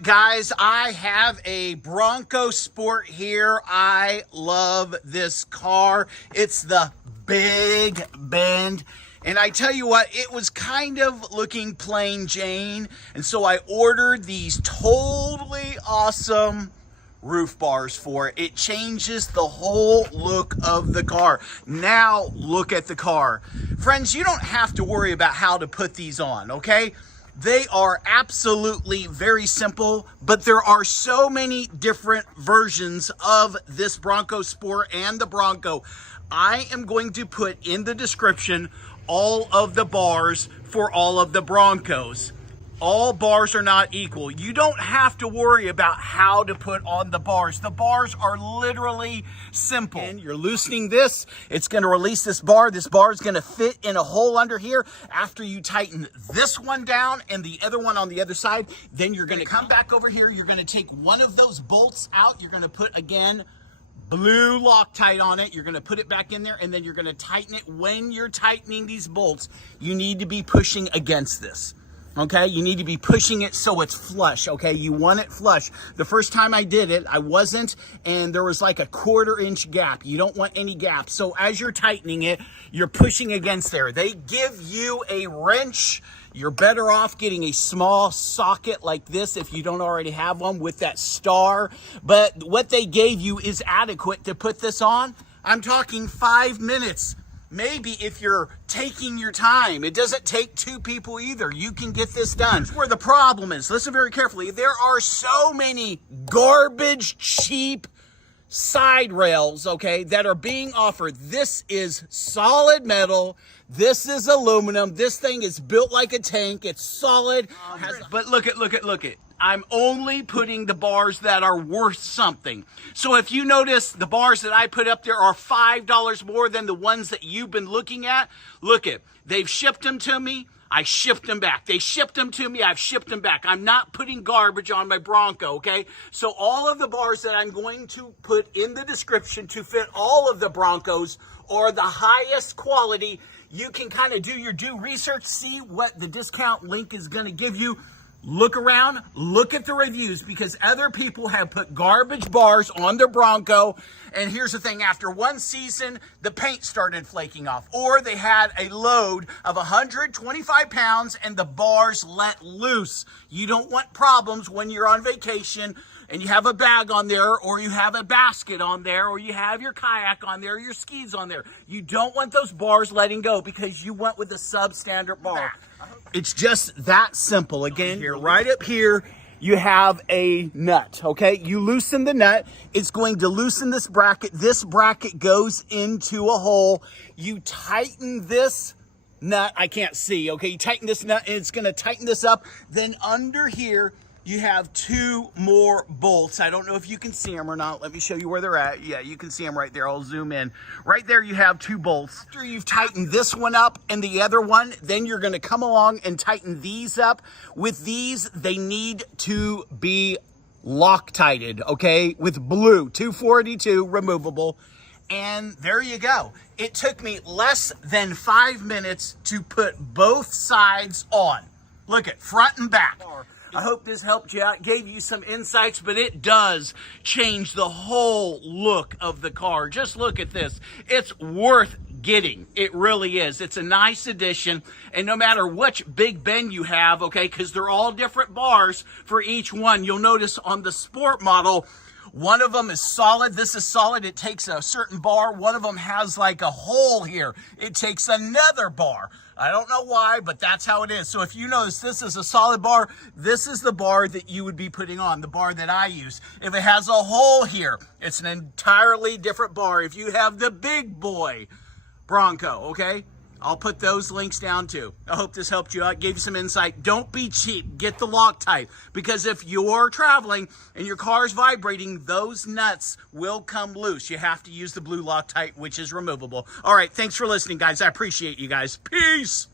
right, guys, I have a Bronco Sport here. I love this car. It's the Big Bend. And I tell you what, it was kind of looking plain Jane. And so I ordered these totally awesome roof bars for it. It changes the whole look of the car. Now look at the car. Friends, you don't have to worry about how to put these on, okay? They are absolutely very simple, but there are so many different versions of this Bronco Sport and the Bronco. I am going to put in the description all of the bars for all of the Broncos. All bars are not equal. You don't have to worry about how to put on the bars. The bars are literally simple. And you're loosening this, it's going to release this bar. This bar is going to fit in a hole under here. After you tighten this one down and the other one on the other side, then you're going to come back over here. You're going to take one of those bolts out. You're going to put, again, blue Loctite on it. You're going to put it back in there, and then you're going to tighten it. When you're tightening these bolts, you need to be pushing against this. Okay, you need to be pushing it so it's flush, okay? You want it flush. The first time I did it, I wasn't, and there was like a 1/4 inch gap. You don't want any gap. So as you're tightening it, you're pushing against there. They give you a wrench. You're better off getting a small socket like this if you don't already have one with that star. But what they gave you is adequate to put this on. I'm talking 5 minutes. Maybe if you're taking your time. It doesn't take 2 people either. You can get this done. Here's where the problem is. Listen very carefully. There are so many garbage, cheap side rails, okay, that are being offered. This is solid metal. This is aluminum. This thing is built like a tank. It's solid. But look at. I'm only putting the bars that are worth something. So if you notice, the bars that I put up there are $5 more than the ones that you've been looking at. Look it, they've shipped them to me. I shipped them back. They shipped them to me. I've shipped them back. I'm not putting garbage on my Bronco, okay? So all of the bars that I'm going to put in the description to fit all of the Broncos are the highest quality. You can kind of do your due research, see what the discount link is going to give you. Look around, look at the reviews, because other people have put garbage bars on their Bronco. And here's the thing, after one season, the paint started flaking off, or they had a load of 125 pounds and the bars let loose. You don't want problems when you're on vacation and you have a bag on there, or you have a basket on there, or you have your kayak on there, or your skis on there. You don't want those bars letting go, because you went with a substandard bar. It's just that simple. Again, here, right up here, you have a nut, okay? You loosen the nut. It's going to loosen this bracket. This bracket goes into a hole. You tighten this nut. I can't see, okay? You tighten this nut, and it's going to tighten this up. Then under here, you have 2 more bolts. I don't know if you can see them or not. Let me show you where they're at. Yeah, you can see them right there. I'll zoom in. Right there, you have 2 bolts. After you've tightened this one up and the other one, then you're going to come along and tighten these up. With these, they need to be Loctited, okay, with blue, 242 removable. And there you go. It took me less than 5 minutes to put both sides on. Look at front and back. I hope this helped you out, gave you some insights, but it does change the whole look of the car. Just look at this. It's worth getting. It really is. It's a nice addition. And no matter which Big Bend you have, okay, because they're all different bars for each one. You'll notice on the Sport model, one of them is solid. This is solid. It takes a certain bar. One of them has like a hole here. It takes another bar. I don't know why, but that's how it is. So if you notice this is a solid bar, this is the bar that you would be putting on, the bar that I use. If it has a hole here, it's an entirely different bar. If you have the big boy Bronco, okay? I'll put those links down too. I hope this helped you out, gave you some insight. Don't be cheap. Get the Loctite, because if you're traveling and your car's vibrating, those nuts will come loose. You have to use the blue Loctite, which is removable. All right, thanks for listening, guys. I appreciate you guys. Peace.